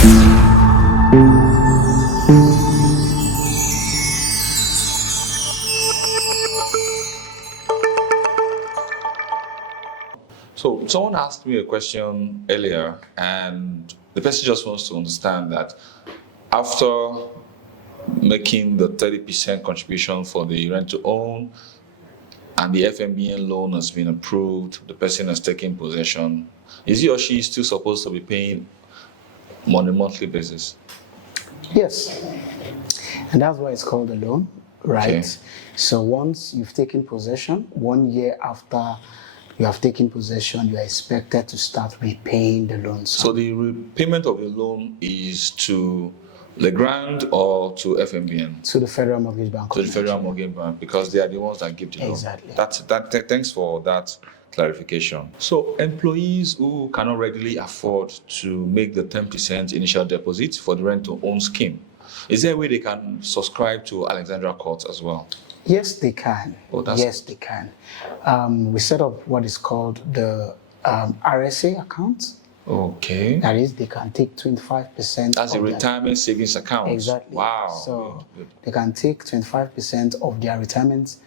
So someone asked me a question earlier, and the person just wants to understand that after making the 30% contribution for the rent to own and the FMBN loan has been approved, the person has taken possession, is he or she still supposed to be paying on a monthly basis? Yes, and that's why it's called a loan, right? Okay. So once you've taken possession, 1 year after you have taken possession, you are expected to start repaying the loan. So the repayment of the loan is to Legrand or to FMBN? To the Federal Mortgage Bank. To the Federal Mortgage Bank, because they are the ones that give the loan. Exactly. Thanks for that clarification. So employees who cannot readily afford to make the 10% initial deposit for the rent to own scheme, is there a way they can subscribe to Alexandra Courts as well? Yes, they can. Oh, yes, they can. We set up what is called the RSA account. Okay. That is, they can take 25%. That's a retirement savings account. Exactly. Wow. So they can take 25% of their retirement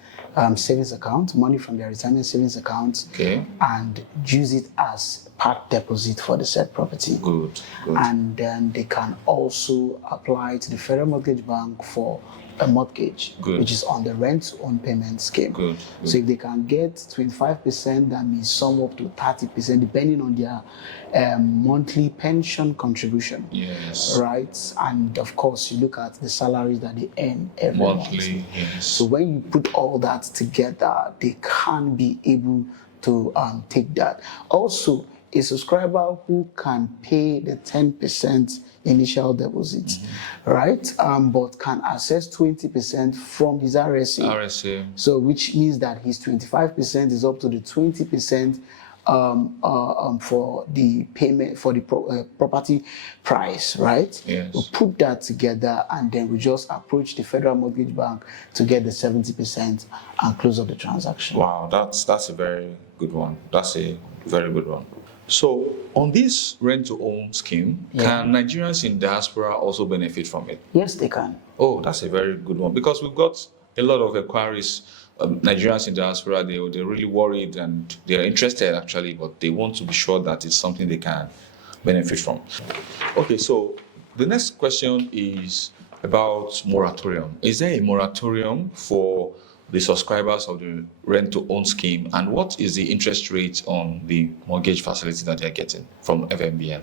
savings account, money from their retirement savings account, okay, and use it as part deposit for the said property. Good. And then they can also apply to the Federal Mortgage Bank for a mortgage, which is on the rent-to-own payment scheme. Good. So if they can get 25%, that means some up to 30%, depending on their monthly pension contribution. Yes. Right? And of course, you look at the salaries that they earn every monthly, month. yes. So when you put all that together, they can be able to take that. Also, a subscriber who can pay the 10% initial deposit, right? But can access 20% from his RSA. So which means that his 25% is up to the 20% for the payment for the property price, right? Yes. We'll put that together and then we just approach the Federal Mortgage Bank to get the 70% and close up the transaction. Wow, that's a very good one. That's a very good one. So on this rent-to-own scheme, can Nigerians in diaspora also benefit from it? Yes, they can. Oh, that's a very good one, because we've got a lot of inquiries. Nigerians in diaspora, they're really worried and they're interested actually, but they want to be sure that it's something they can benefit from. Okay, so the next question is about moratorium. Is there a moratorium for the subscribers of the rent-to-own scheme, and what is the interest rate on the mortgage facility that they're getting from FMBN?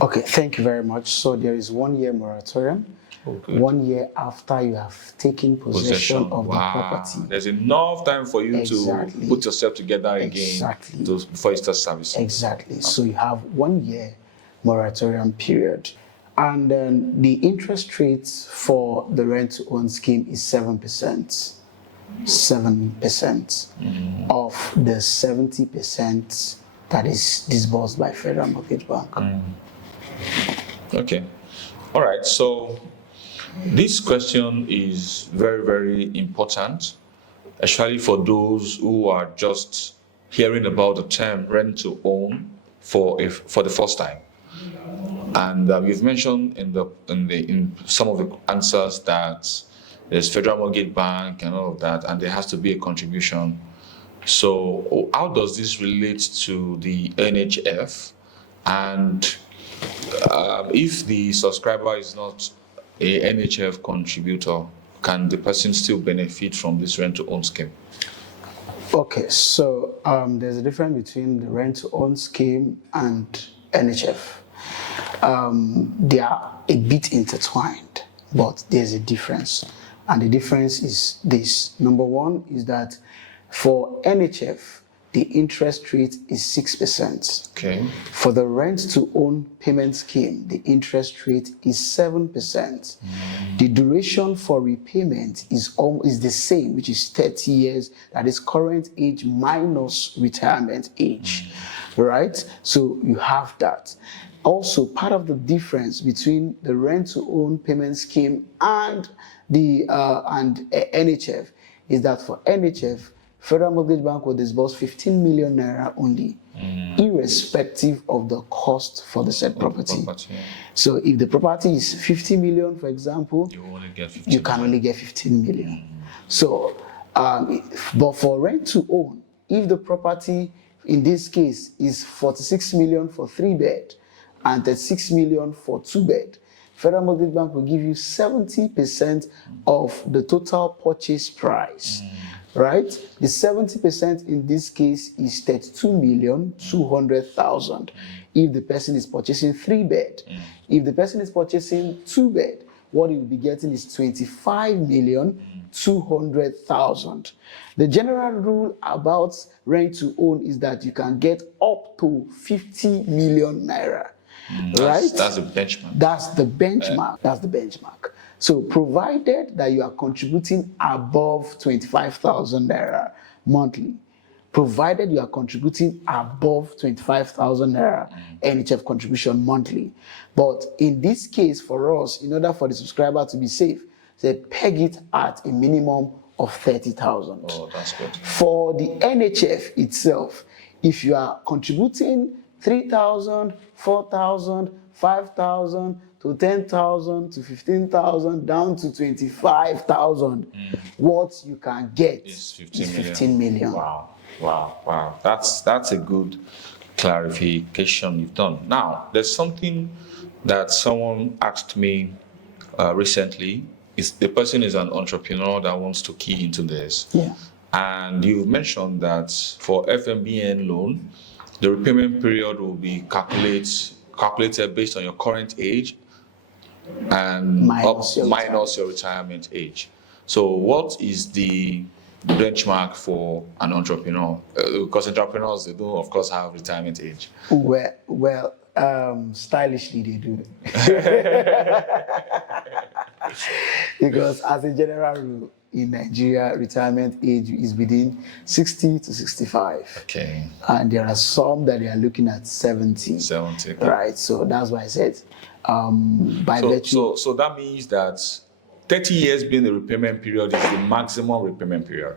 Okay, thank you very much. So there is 1 year moratorium. Okay. 1 year after you have taken possession of the property. There's enough time for you to put yourself together again before you start servicing. Exactly. Okay. So you have 1 year moratorium period. And then the interest rate for the rent-to-own scheme is 7%. 7% of the 70% that is disbursed by Federal Mortgage Bank. Okay. All right. So this question is very, very important, especially for those who are just hearing about the term rent to own for the first time. And you've mentioned in some of the answers that there's Federal Mortgage Bank and all of that, and there has to be a contribution. So how does this relate to the NHF? And if the subscriber is not a NHF contributor, can the person still benefit from this rent-to-own scheme? Okay, so there's a difference between the rent-to-own scheme and NHF. They are a bit intertwined, but there's a difference. And the difference is this. Number one is that for NHF, the interest rate is 6%. Okay. For the rent-to-own payment scheme, the interest rate is 7%. The duration for repayment is the same, which is 30 years. That is current age minus retirement age, right? So you have that. Also, part of the difference between the rent-to-own payment scheme and the NHF is that for NHF, Federal Mortgage Bank will disburse 15 million naira only, irrespective of the cost for the said property. So if the property is 50 million, for example, you can only get 15 million. So, but for rent to own, if the property in this case is 46 million for 3-bed and 36 million for 2-bed, Federal Mortgage Bank will give you 70% of the total purchase price, right? The 70% in this case is 32,200,000 if the person is purchasing 3-bed. If the person is purchasing 2-bed, what he will be getting is 25,200,000. The general rule about rent to own is that you can get up to 50 million naira. Right? That's the benchmark. That's the benchmark. That's the benchmark. So provided that you are contributing above 25,000 naira monthly, provided you are contributing above 25,000 naira NHF contribution monthly. But in this case, for us, in order for the subscriber to be safe, they peg it at a minimum of 30,000. Oh, that's good. For the NHF itself, if you are contributing 3,000, 4,000, 5,000 to 10,000 to 15,000 down to 25,000, what you can get is 15 million. Wow. That's a good clarification you've done. Now, there's something that someone asked me recently. The person is an entrepreneur that wants to key into this. Yeah. And you've mentioned that for FMBN loan, the repayment period will be calculated based on your current age and minus your retirement age. So what is the benchmark for an entrepreneur? Because entrepreneurs, they do, of course, have retirement age. Well, stylishly they do. Because as a general rule, in Nigeria, retirement age is within 60 to 65. Okay. And there are some that they are looking at 70. 70. Right. So that's why I said, virtue. So that means that 30 years being the repayment period is the maximum repayment period.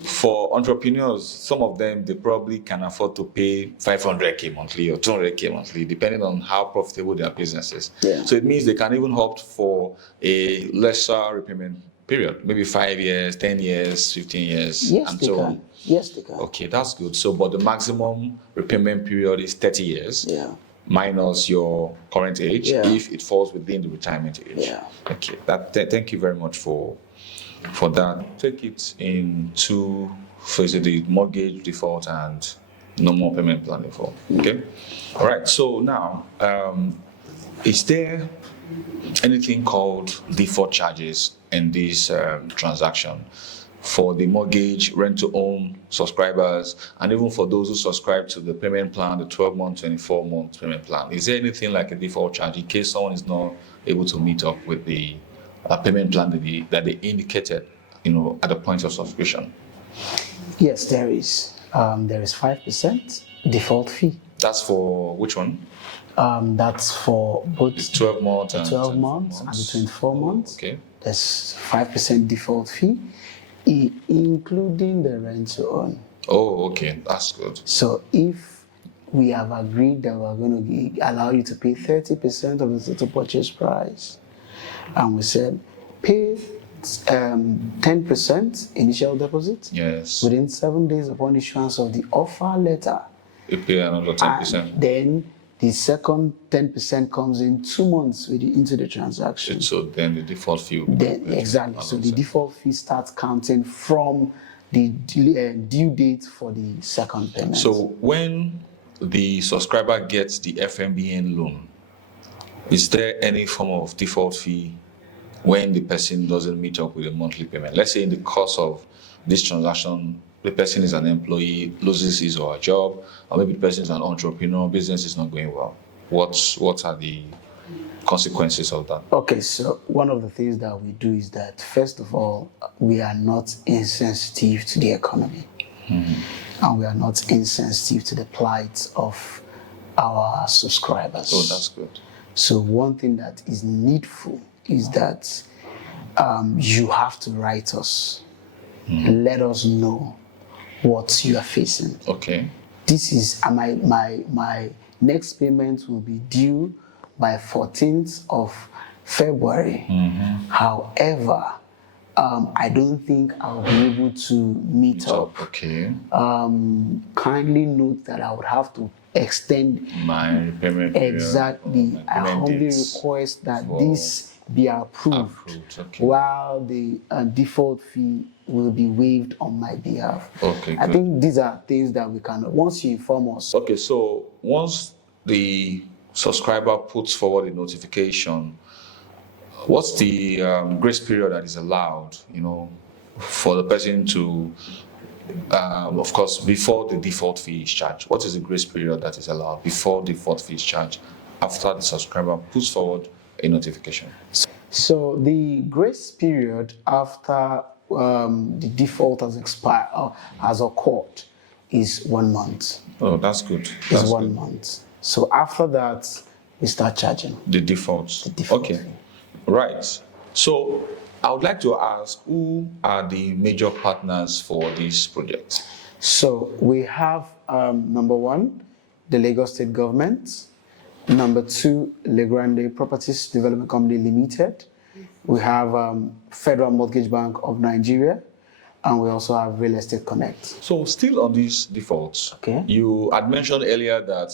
For entrepreneurs, some of them, they probably can afford to pay 500K monthly or 200K monthly, depending on how profitable their business is. Yeah. So it means they can even opt for a lesser repayment period, maybe 5 years, 10 years, 15 years, and so on. Yes, they can. Okay, that's good. So, but the maximum repayment period is 30 years. Yeah. Minus your current age, if it falls within the retirement age. Yeah. Okay. Thank you very much for that. Take it in two phases: the mortgage default and normal payment plan default. Okay. All right. So now, is there anything called default charges in this transaction for the mortgage, rent-to-own subscribers, and even for those who subscribe to the payment plan, the 12-month, 24-month payment plan? Is there anything like a default charge in case someone is not able to meet up with the payment plan that they indicated, at the point of subscription? Yes, there is. There is 5% default fee. That's for which one? That's for both the 12 months and 12 months and the 24 months. Okay. There's 5% default fee, including the rent to own. Oh, okay, that's good. So if we have agreed that we're going to allow you to pay 30% of the total purchase price, and we said pay 10% initial deposit. Yes. Within 7 days upon issuance of the offer letter, you pay another 10%. And then the second 10% comes in 2 months into the transaction. So then the default fee will exactly. So the default fee starts counting from the due date for the second payment. So when the subscriber gets the FMBN loan, is there any form of default fee when the person doesn't meet up with a monthly payment? Let's say in the course of this transaction, the person is an employee, loses his or her job, or maybe the person is an entrepreneur, business is not going well. What are the consequences of that? Okay, so one of the things that we do is that, first of all, we are not insensitive to the economy. And we are not insensitive to the plight of our subscribers. Oh, that's good. So one thing that is needful is that you have to write us. Let us know what you are facing. Okay. This is my next payment will be due by 14th of February. However, I don't think I'll be able to meet up. Okay. Kindly note that I would have to extend My payment period. exactly. I humbly request that this be approved. Okay. While the default fee will be waived on my behalf. Okay. I think these are things that we can, once you inform us. Okay, so once the subscriber puts forward a notification, what's the grace period that is allowed, for the person to, of course, before the default fee is charged? What is the grace period that is allowed before default fee is charged after the subscriber puts forward a notification? So the grace period after the default has expired or has occurred is 1 month. Oh, that's good. It's 1 month. So after that, we start charging. The defaults. The default Okay. fee. Right. So I would like to ask, who are the major partners for this project? So we have number one, the Lagos State Government. Number two, Legrande Properties Development Company Limited. We have Federal Mortgage Bank of Nigeria, and we also have Real Estate Connect. So still on these defaults, Okay. You had mentioned earlier that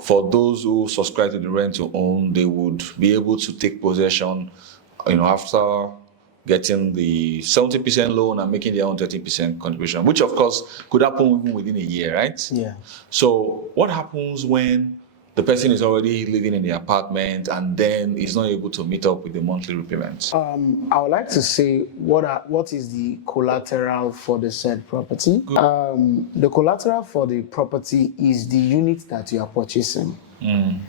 for those who subscribe to the rent to own, they would be able to take possession, after getting the 70% loan and making their own 30% contribution, which of course could happen even within a year, right? Yeah. So what happens when the person is already living in the apartment and then is not able to meet up with the monthly repayments? I would like to say what is the collateral for the said property. The collateral for the property is the unit that you are purchasing. And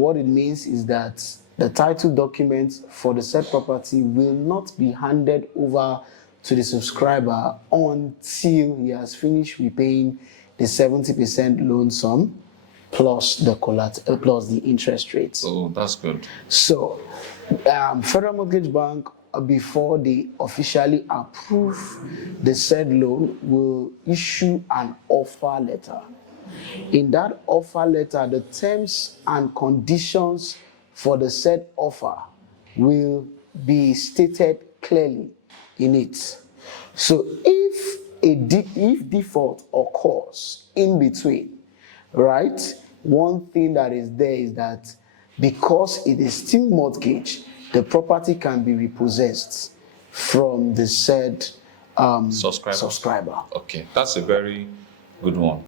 what it means is that the title documents for the said property will not be handed over to the subscriber until he has finished repaying the 70% loan sum plus the collateral plus the interest rates. Oh, that's good. So, Federal Mortgage Bank, before they officially approve the said loan, will issue an offer letter. In that offer letter, the terms and conditions for the said offer will be stated clearly in it. So, if default occurs in between, right? One thing that is there is that because it is still mortgage, the property can be repossessed from the said subscriber. Okay, that's a very good one.